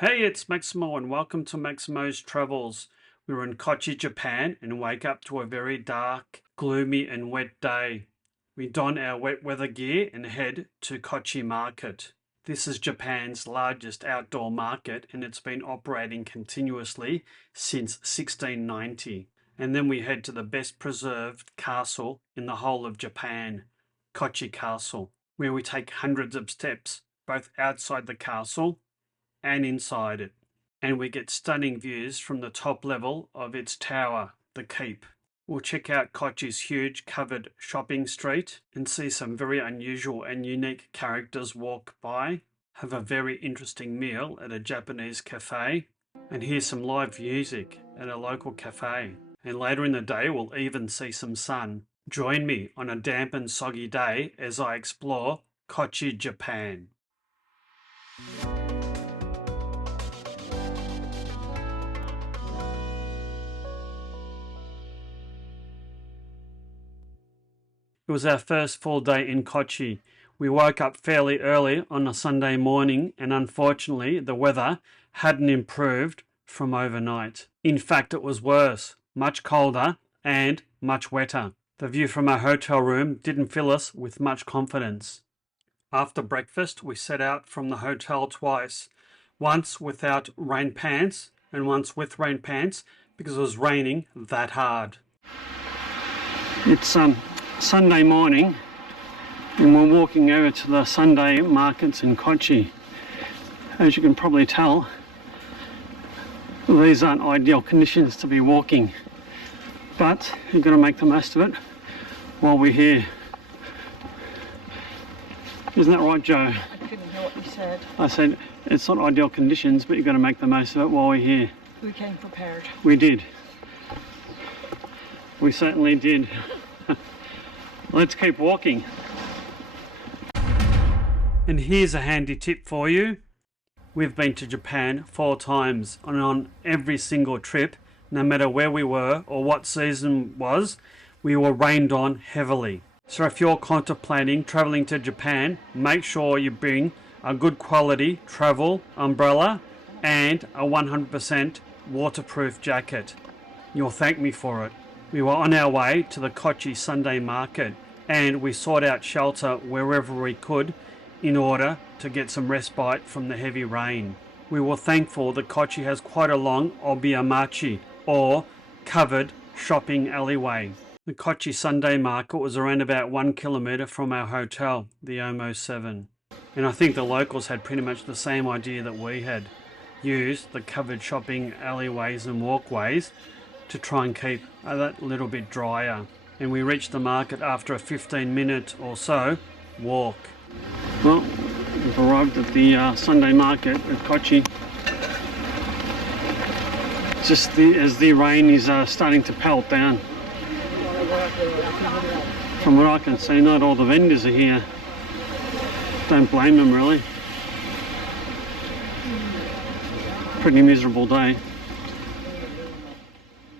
Hey, it's Maximo and welcome to Maximo's Travels. We're in Kochi, Japan and wake up to a very dark, gloomy and wet day. We don our wet weather gear and head to Kochi Market. This is Japan's largest outdoor market and it's been operating continuously since 1690. And then we head to the best preserved castle in the whole of Japan, Kochi Castle, where we take hundreds of steps, both outside the castle and inside it, and we get stunning views from the top level of its tower, the keep. We'll check out Kochi's huge covered shopping street and see some very unusual and unique characters walk by, have a very interesting meal at a Japanese cafe, and hear some live music at a local cafe. And later in the day we'll even see some sun. Join me on a damp and soggy day as I explore Kochi, Japan. It was our first full day in Kochi. We woke up fairly early on a Sunday morning and unfortunately the weather hadn't improved from overnight. In fact, it was worse, much colder and much wetter. The view from our hotel room didn't fill us with much confidence. After breakfast, we set out from the hotel twice, once without rain pants and once with rain pants because it was raining that hard. It's Sunday morning and we're walking over to the Sunday markets in Kochi. As you can probably tell, these aren't ideal conditions to be walking, but you've got to make the most of it while we're here. Isn't that right, Joe? I couldn't hear what you said. I said it's not ideal conditions, but you've got to make the most of it while we're here. We came prepared. We did. We certainly did. Let's keep walking. And here's a handy tip for you. We've been to Japan 4 times, and on every single trip, no matter where we were or what season was, we were rained on heavily. So if you're contemplating traveling to Japan, make sure you bring a good quality travel umbrella and a 100% waterproof jacket. You'll thank me for it. We were on our way to the Kochi Sunday Market and we sought out shelter wherever we could in order to get some respite from the heavy rain. We were thankful that Kochi has quite a long obiyamachi, or covered shopping alleyway. The Kochi Sunday Market was around about 1 kilometre from our hotel, the Omo 7. And I think the locals had pretty much the same idea that we had. Used the covered shopping alleyways and walkways to try and keep that little bit drier. And we reached the market after a 15-minute or so walk. Well, we've arrived at the Sunday Market at Kochi. Just as the rain is starting to pelt down. From what I can see, not all the vendors are here. Don't blame them really. Pretty miserable day.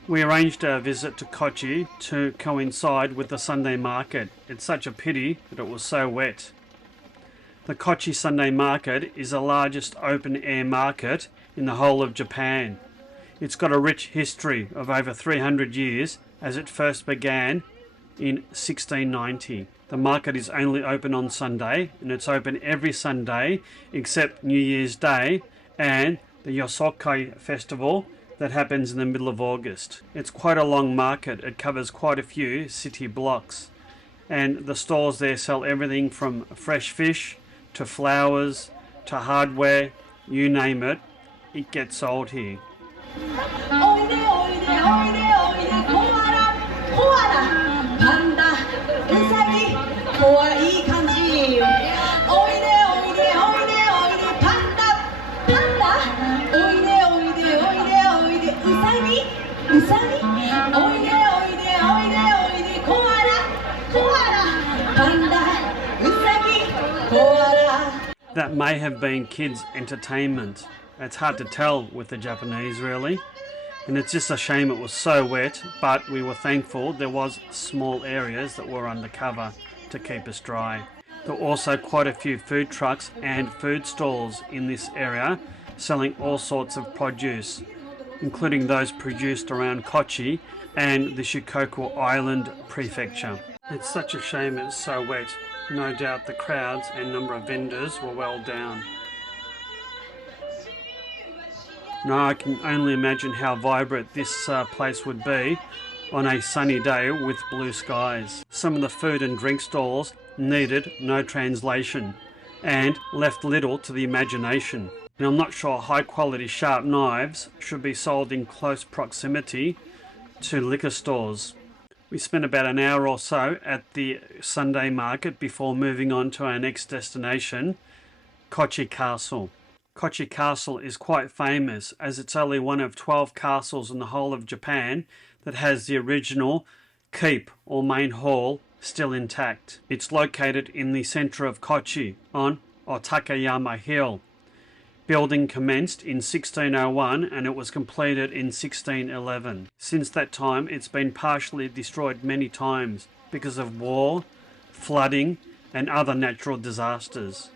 We arranged our visit to Kochi to coincide with the Sunday Market. It's such a pity that it was so wet. The Kochi Sunday Market is the largest open-air market in the whole of Japan. It's got a rich history of over 300 years as it first began in 1690. The market is only open on Sunday and it's open every Sunday except New Year's Day and the Yosokai festival that happens in the middle of August. It's quite a long market. It covers quite a few city blocks and the stalls there sell everything from fresh fish to flowers to hardware, you name it, it gets sold here. That may have been kids' entertainment. It's hard to tell with the Japanese really. And it's just a shame it was so wet, but we were thankful there was small areas that were under cover to keep us dry. There were also quite a few food trucks and food stalls in this area selling all sorts of produce, including those produced around Kochi and the Shikoku Island prefecture. It's such a shame it's so wet. No doubt the crowds and number of vendors were well down. Now I can only imagine how vibrant this place would be on a sunny day with blue skies. Some of the food and drink stalls needed no translation and left little to the imagination. And I'm not sure high quality sharp knives should be sold in close proximity to liquor stores. We spent about an hour or so at the Sunday Market before moving on to our next destination, Kochi Castle. Kochi Castle is quite famous as it's only one of 12 castles in the whole of Japan that has the original keep or main hall still intact. It's located in the centre of Kochi on Otakayama Hill. Building commenced in 1601 and it was completed in 1611. Since that time it's been partially destroyed many times because of war, flooding and other natural disasters.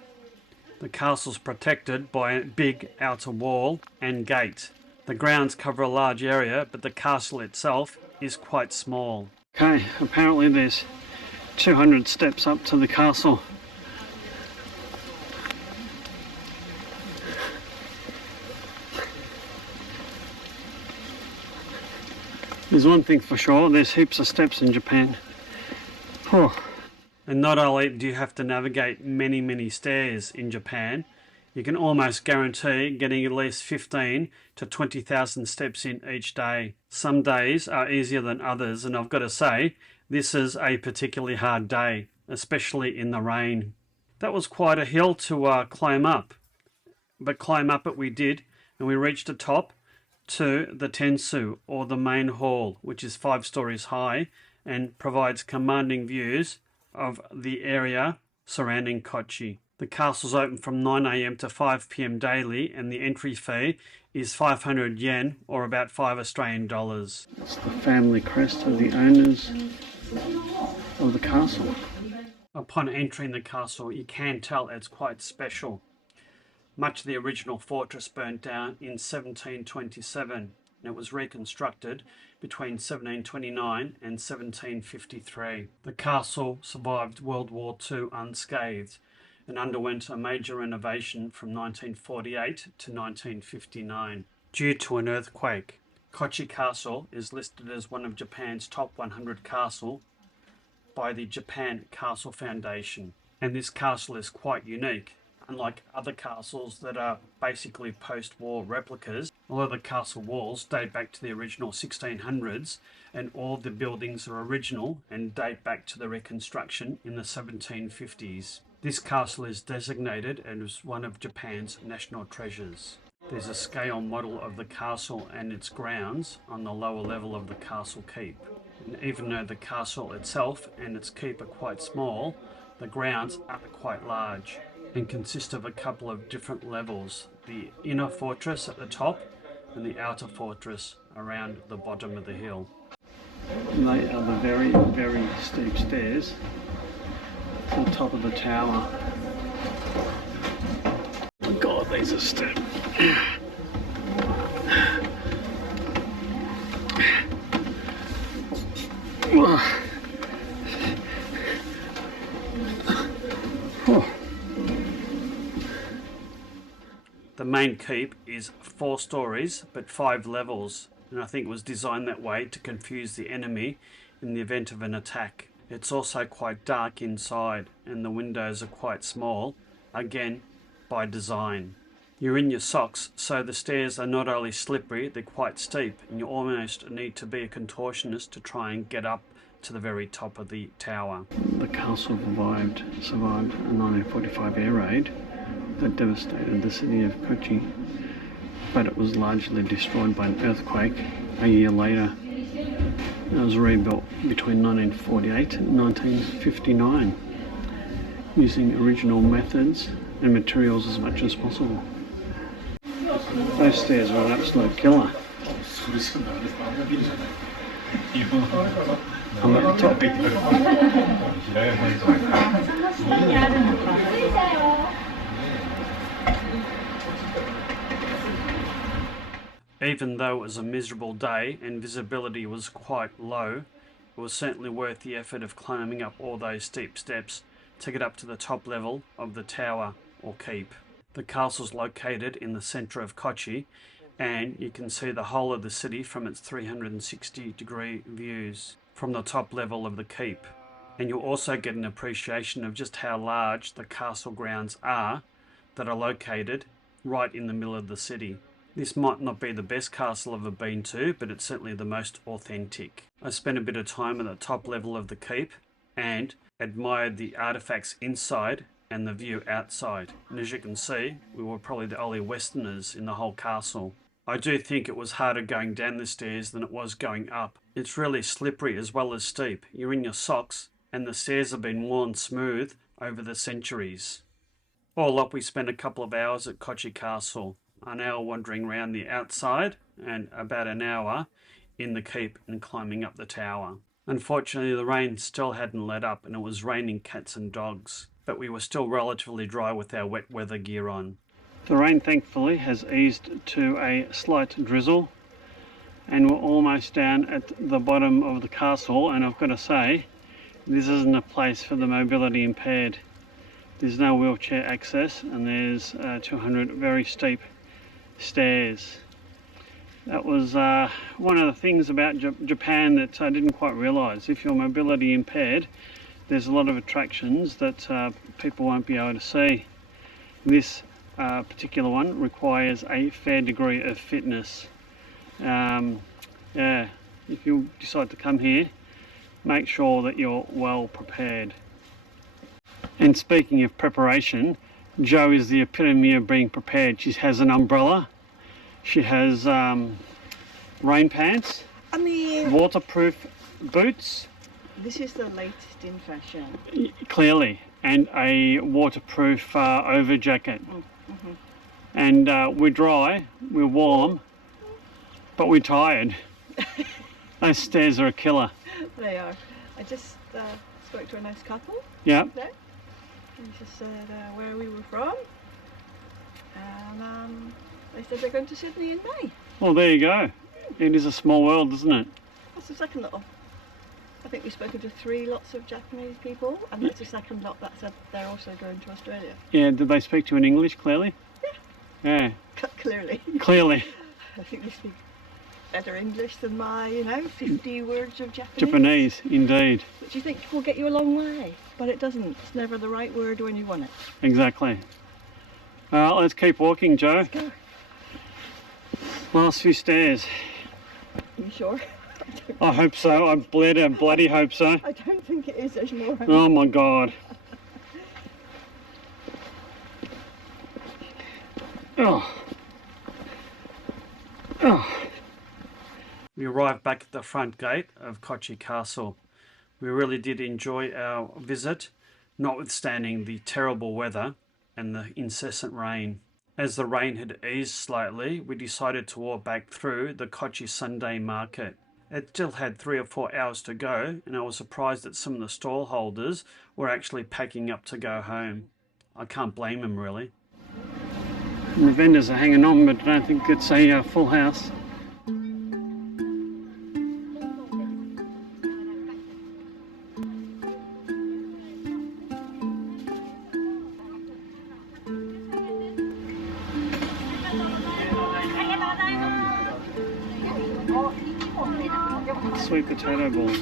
The castle's protected by a big outer wall and gate. The grounds cover a large area, but the castle itself is quite small. Okay, apparently there's 200 steps up to the castle. There's one thing for sure, there's heaps of steps in Japan. Oh. And not only do you have to navigate many stairs in Japan, you can almost guarantee getting at least 15 to 20,000 steps in each day. Some days are easier than others, and I've got to say, this is a particularly hard day, especially in the rain. That was quite a hill to climb up, but climb up it we did, and we reached the top to the Tensu, or the main hall, which is 5 stories high and provides commanding views of the area surrounding Kochi. The castle's open from 9 AM to 5 PM daily, and the entry fee is 500 yen, or about $5 Australian. It's the family crest of the owners of the castle. Upon entering the castle, you can tell it's quite special. Much of the original fortress burnt down in 1727, and it was reconstructed between 1729 and 1753. The castle survived World War II unscathed and underwent a major renovation from 1948 to 1959 due to an earthquake. Kochi Castle is listed as one of Japan's top 100 castles by the Japan Castle Foundation, and this castle is quite unique. Unlike other castles that are basically post-war replicas, although the castle walls date back to the original 1600s and all the buildings are original and date back to the reconstruction in the 1750s. This castle is designated as one of Japan's national treasures. There's a scale model of the castle and its grounds on the lower level of the castle keep. And even though the castle itself and its keep are quite small, the grounds are quite large and consist of a couple of different levels, the inner fortress at the top and the outer fortress around the bottom of the hill. They are the very steep stairs to the top of the tower. Oh God, these are steep. The main keep is 4 stories but 5 levels, and I think it was designed that way to confuse the enemy in the event of an attack. It's also quite dark inside and the windows are quite small, again by design. You're in your socks, so the stairs are not only slippery, they're quite steep, and you almost need to be a contortionist to try and get up to the very top of the tower. The castle survived a 1945 air raid that devastated the city of Kochi, but it was largely destroyed by an earthquake a year later. It was rebuilt between 1948 and 1959 using original methods and materials as much as possible. Those stairs were an absolute killer. I'm at the top. Even though it was a miserable day and visibility was quite low, it was certainly worth the effort of climbing up all those steep steps to get up to the top level of the tower or keep. The castle is located in the centre of Kochi, and you can see the whole of the city from its 360-degree views from the top level of the keep. And you'll also get an appreciation of just how large the castle grounds are that are located right in the middle of the city. This might not be the best castle I've ever been to, but it's certainly the most authentic. I spent a bit of time at the top level of the keep and admired the artifacts inside and the view outside. And as you can see, we were probably the only Westerners in the whole castle. I do think it was harder going down the stairs than it was going up. It's really slippery as well as steep. You're in your socks and the stairs have been worn smooth over the centuries. All up, we spent a couple of hours at Kochi Castle, an hour wandering around the outside and about an hour in the keep and climbing up the tower. Unfortunately, the rain still hadn't let up and it was raining cats and dogs, but we were still relatively dry with our wet weather gear on. The rain thankfully has eased to a slight drizzle and we're almost down at the bottom of the castle, and I've got to say, this isn't a place for the mobility impaired. There's no wheelchair access and there's 200 very steep stairs. That was one of the things about Japan that I didn't quite realise. If you're mobility impaired, there's a lot of attractions that people won't be able to see. This particular one requires a fair degree of fitness. Yeah, if you decide to come here, make sure that you're well prepared. And speaking of preparation, Jo is the epitome of being prepared. She has an umbrella, she has rain pants, waterproof boots. This is the latest in fashion. Clearly, and a waterproof over jacket. Mm-hmm. And we're dry, we're warm, but we're tired. Those stairs are a killer. They are. I just spoke to a nice couple. Yeah. There. And he just said where we were from, and they said they're going to Sydney in May. Well, there you go. It is a small world, isn't it? That's the second lot. I think we've spoken to 3 lots of Japanese people, and that's the second lot that said they're also going to Australia. Yeah, did they speak to you in English clearly? Yeah. Yeah. Clearly. Clearly. I think they speak better English than my, 50 words of Japanese. Japanese, indeed. Which you think will get you a long way, but it doesn't. It's never the right word when you want it. Exactly. Well, let's keep walking, Jo. Let's go. Last few stairs. You sure? I hope so. I bloody hope so. I don't think it is. There's more. Oh my God. Oh. Oh. We arrived back at the front gate of Kochi Castle. We really did enjoy our visit, notwithstanding the terrible weather and the incessant rain. As the rain had eased slightly, we decided to walk back through the Kochi Sunday Market. It still had 3 or 4 hours to go, and I was surprised that some of the stall holders were actually packing up to go home. I can't blame them, really. And the vendors are hanging on, but I don't think it's a full house. Sweet potato balls.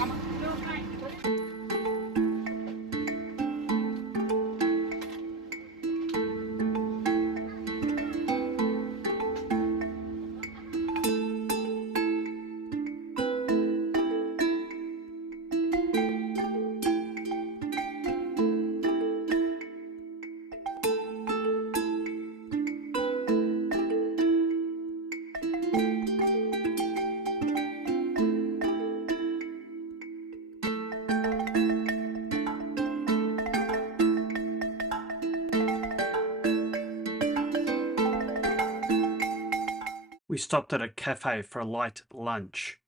We stopped at a cafe for a light lunch.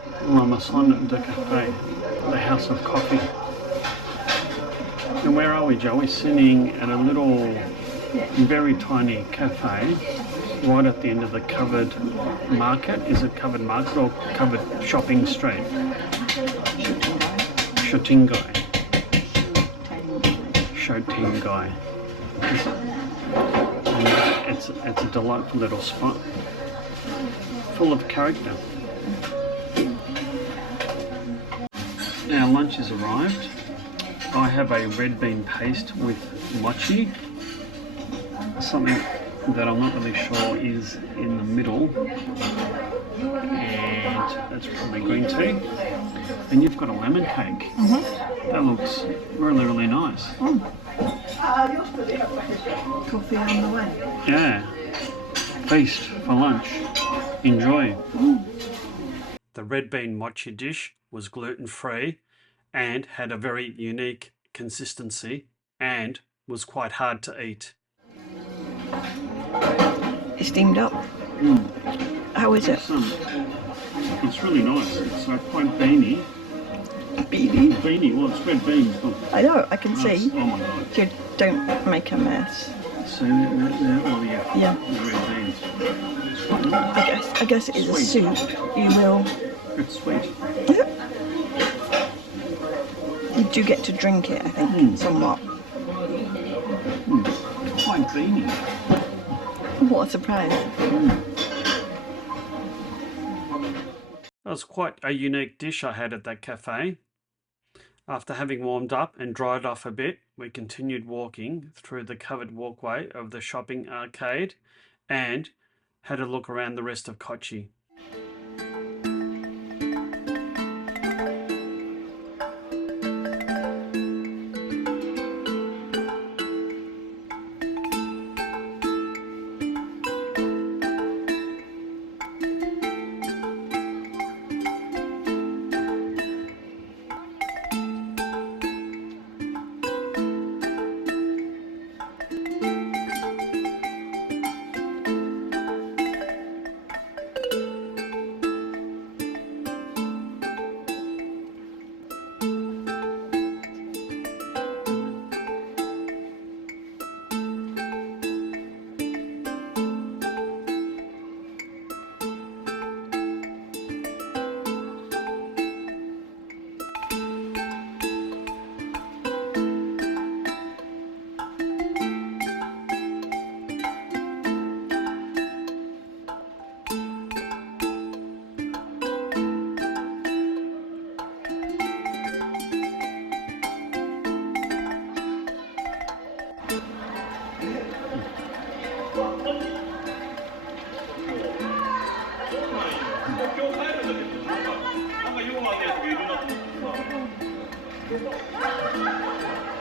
Ramasan de Cafe, the House of Coffee. And where are we, Jo? We're sitting at a little, very tiny cafe right at the end of the covered market. Is it covered market or covered shopping street? Shotingai. Shotingai. And it's a delightful little spot, full of character. Our lunch has arrived. I have a red bean paste with mochi, something that I'm not really sure is in the middle, and that's probably green tea. And you've got a lemon cake. That looks really, really nice. Coffee on the way. Yeah, feast for lunch. Enjoy. The red bean mochi dish was gluten-free and had a very unique consistency and was quite hard to eat. It's steamed up. How is it? It's really nice. It's quite beany. Beany? Beany, well, it's red beans. I know, I can see. Oh my god. So don't make a mess. So oh yeah. Yeah. The red beans. It's quite nice. I guess it is a soup. You will. It's sweet. You do get to drink it, I think, somewhat. Quite beany. What a surprise. That was quite a unique dish I had at that cafe. After having warmed up and dried off a bit, we continued walking through the covered walkway of the shopping arcade and had a look around the rest of Kochi.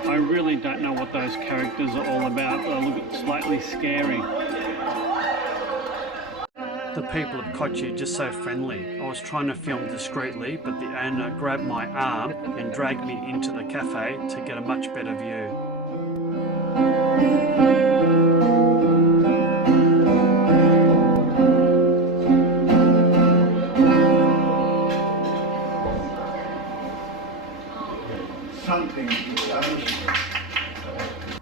I really don't know what those characters are all about. They look slightly scary. The people of Kochi are just so friendly. I was trying to film discreetly, but the owner grabbed my arm and dragged me into the cafe to get a much better view.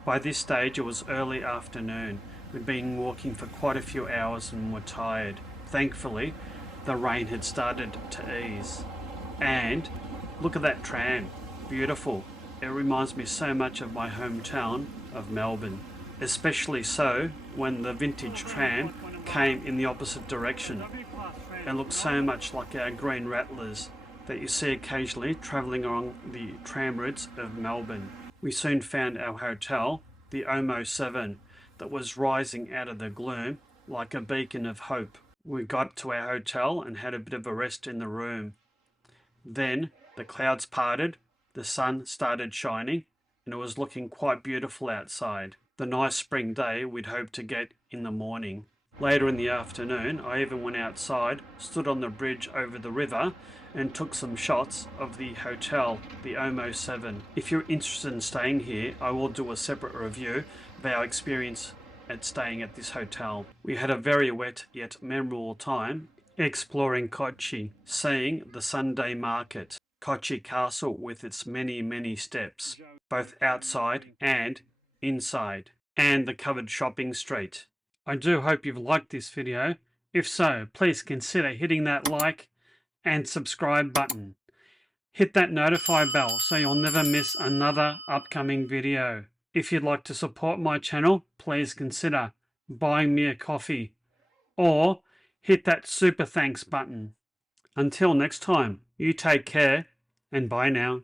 By this stage it was early afternoon. We'd been walking for quite a few hours and were tired. Thankfully, the rain had started to ease. And look at that tram. Beautiful. It reminds me so much of my hometown of Melbourne. Especially so when the vintage tram came in the opposite direction. It looks so much like our green rattlers that you see occasionally travelling along the tram routes of Melbourne. We soon found our hotel, the Omo 7, that was rising out of the gloom like a beacon of hope. We got to our hotel and had a bit of a rest in the room. Then the clouds parted, the sun started shining, and it was looking quite beautiful outside. The nice spring day we'd hoped to get in the morning. Later in the afternoon, I even went outside, stood on the bridge over the river, and took some shots of the hotel, the Omo 7. If you're interested in staying here, I will do a separate review of our experience at staying at this hotel. We had a very wet yet memorable time exploring Kochi, seeing the Sunday Market, Kochi Castle with its many, many steps, both outside and inside, and the covered shopping street. I do hope you've liked this video. If so, please consider hitting that like and subscribe button. Hit that notify bell so you'll never miss another upcoming video. If you'd like to support my channel, please consider buying me a coffee or hit that super thanks button. Until next time, you take care and bye now.